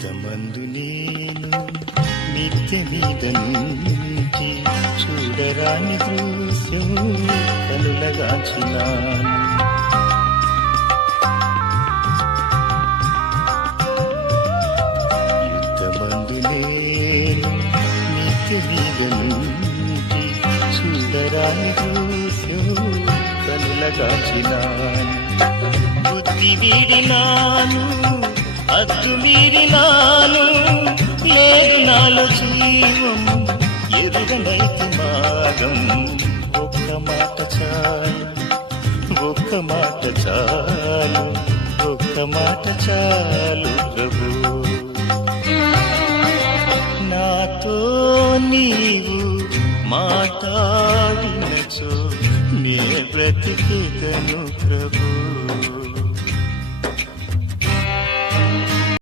యుద్ధమందు నేను నిత్య మీద చూడరాని దృశ్యం కనులగాచినాను. యుద్ధమందు నేను నిత్య చూడరాని దృశ్యం కనులగాచినాను. బుద్ధి వీడినాను అద్దు మీరి నాను లేదు నాలో జీవం ఎదురనైతి మార్గం ఒక్క మాట చాలు ఒక్క మాట చాలు ఒక్క మాట చాలు ప్రభు. నాతో నీవు మాట్లాడినచో నే బ్రతికేతను ప్రభు.